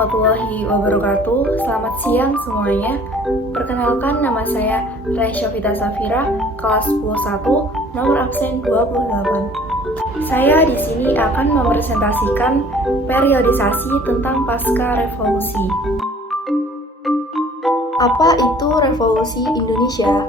warahmatullahi wabarakatuh. Selamat siang semuanya. Perkenalkan, nama saya Raisya Vita Safira, kelas 10-1, nomor absen 28. Saya di sini akan mempresentasikan periodisasi tentang pasca revolusi. Apa itu Revolusi Indonesia?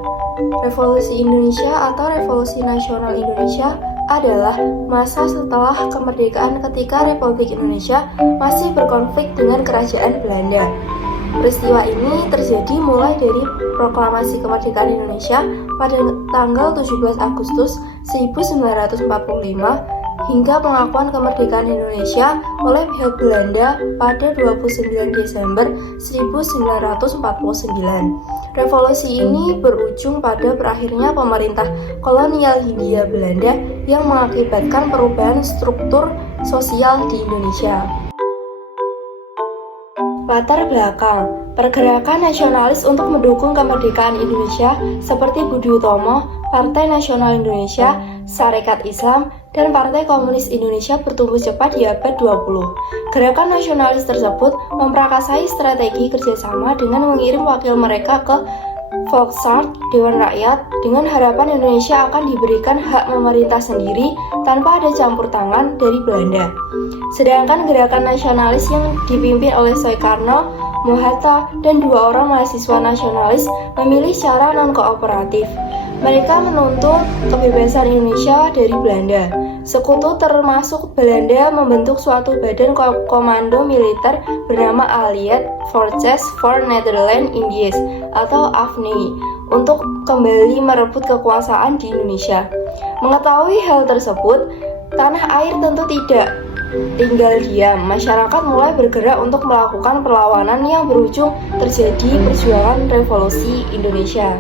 Revolusi Indonesia atau Revolusi Nasional Indonesia adalah masa setelah kemerdekaan ketika Republik Indonesia masih berkonflik dengan Kerajaan Belanda. Peristiwa ini terjadi mulai dari proklamasi kemerdekaan Indonesia pada tanggal 17 Agustus 1945 hingga pengakuan kemerdekaan Indonesia oleh pihak Belanda pada 29 Desember 1949. Revolusi ini berujung pada berakhirnya pemerintah kolonial Hindia Belanda yang mengakibatkan perubahan struktur sosial di Indonesia. Latar belakang, pergerakan nasionalis untuk mendukung kemerdekaan Indonesia seperti Budi Utomo, Partai Nasional Indonesia, Sarekat Islam, dan Partai Komunis Indonesia bertumbuh cepat di abad 20. Gerakan nasionalis tersebut memprakarsai strategi kerjasama dengan mengirim wakil mereka ke Volksraad, Dewan Rakyat, dengan harapan Indonesia akan diberikan hak memerintah sendiri tanpa ada campur tangan dari Belanda. Sedangkan gerakan nasionalis yang dipimpin oleh Soekarno, Mohatta, dan dua orang mahasiswa nasionalis memilih cara non-kooperatif. Mereka menuntut kebebasan Indonesia dari Belanda. Sekutu termasuk Belanda membentuk suatu badan komando militer bernama Allied Forces for Netherlands Indies atau AFNI untuk kembali merebut kekuasaan di Indonesia. Mengetahui hal tersebut, tanah air tentu tidak tinggal diam. Masyarakat mulai bergerak untuk melakukan perlawanan yang berujung terjadi perjuangan revolusi Indonesia.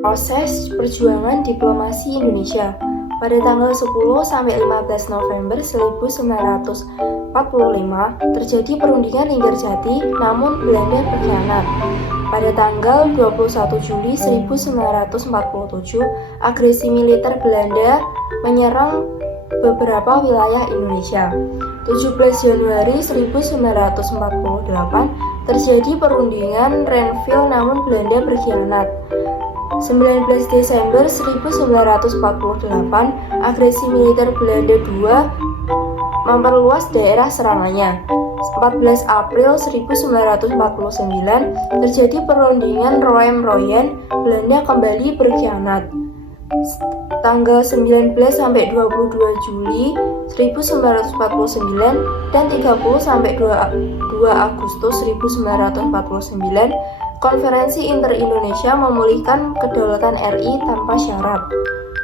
Proses perjuangan diplomasi Indonesia. Pada tanggal 10 sampai 15 November 1945 terjadi perundingan Linggarjati, namun Belanda berkhianat. Pada tanggal 21 Juli 1947, agresi militer Belanda menyerang beberapa wilayah Indonesia. 17 Januari 1948 terjadi perundingan Renville, namun Belanda berkhianat. 19 Desember 1948, agresi militer Belanda II memperluas daerah serangannya. 14 April 1949, terjadi perundingan Roem-Royen, Belanda kembali berkhianat. Tanggal 19 sampai 22 Juli 1949 dan 30 sampai 2 Agustus 1949, Konferensi Inter-Indonesia memulihkan kedaulatan RI tanpa syarat.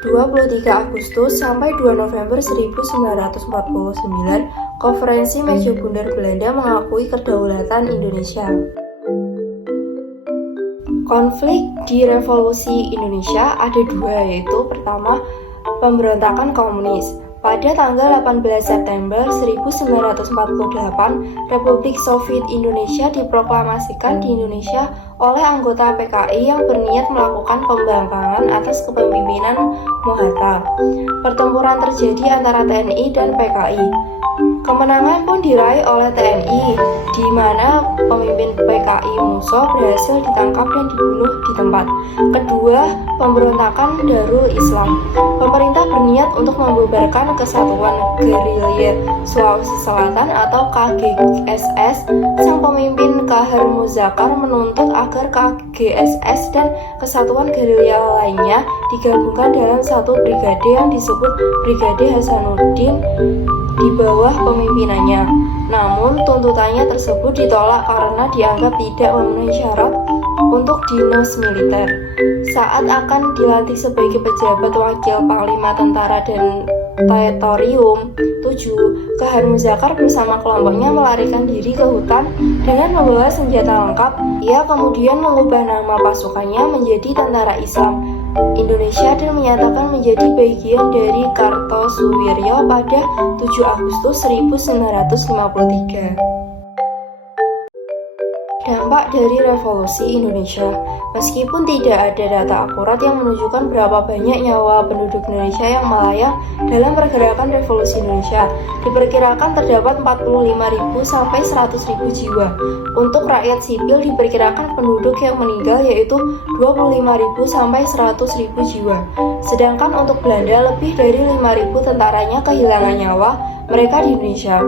23 Agustus sampai 2 November 1949, Konferensi Meja Bundar Belanda mengakui kedaulatan Indonesia. Konflik di Revolusi Indonesia ada dua, yaitu pertama, pemberontakan komunis. Pada tanggal 18 September 1948, Republik Soviet Indonesia diproklamasikan di Indonesia oleh anggota PKI yang berniat melakukan pembangkangan atas kepemimpinan Mohatta. Pertempuran terjadi antara TNI dan PKI. Kemenangan pun diraih oleh TNI, di mana pemimpin PKI Musso berhasil ditangkap dan dibunuh di tempat. Kedua, pemberontakan Darul Islam. Pemerintah berniat untuk membubarkan Kesatuan Gerilya Sulawesi Selatan atau KGSS. Sang pemimpin Kahar Muzakar menuntut agar KGSS dan Kesatuan Gerilya lainnya digabungkan dalam satu brigade yang disebut Brigade Hasanuddin di bawah pemimpinannya. Namun tuntutannya tersebut ditolak karena dianggap tidak memenuhi syarat untuk dinas militer. Saat akan dilantik sebagai pejabat wakil Panglima Tentara dan Teritorium 7, Kahar Muzakar bersama kelompoknya melarikan diri ke hutan dengan membawa senjata lengkap. Ia kemudian mengubah nama pasukannya menjadi Tentara Islam Indonesia dan menyatakan menjadi bagian dari Kartosuwiryo pada 7 Agustus 1953. Dampak dari Revolusi Indonesia. Meskipun tidak ada data akurat yang menunjukkan berapa banyak nyawa penduduk Indonesia yang melayang dalam pergerakan Revolusi Indonesia, diperkirakan terdapat 45.000 sampai 100.000 jiwa. Untuk rakyat sipil diperkirakan penduduk yang meninggal yaitu 25.000 sampai 100.000 jiwa. Sedangkan untuk Belanda lebih dari 5.000 tentaranya kehilangan nyawa mereka di Indonesia.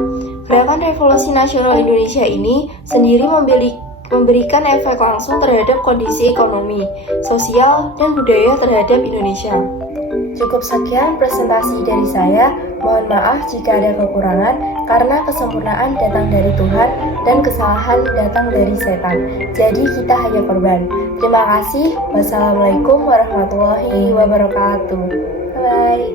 Gerakan Revolusi Nasional Indonesia ini sendiri memberikan efek langsung terhadap kondisi ekonomi, sosial, dan budaya terhadap Indonesia. Cukup sekian presentasi dari saya. Mohon maaf jika ada kekurangan, karena kesempurnaan datang dari Tuhan dan kesalahan datang dari setan. Jadi kita hanya korban. Terima kasih. Wassalamualaikum warahmatullahi wabarakatuh. Bye.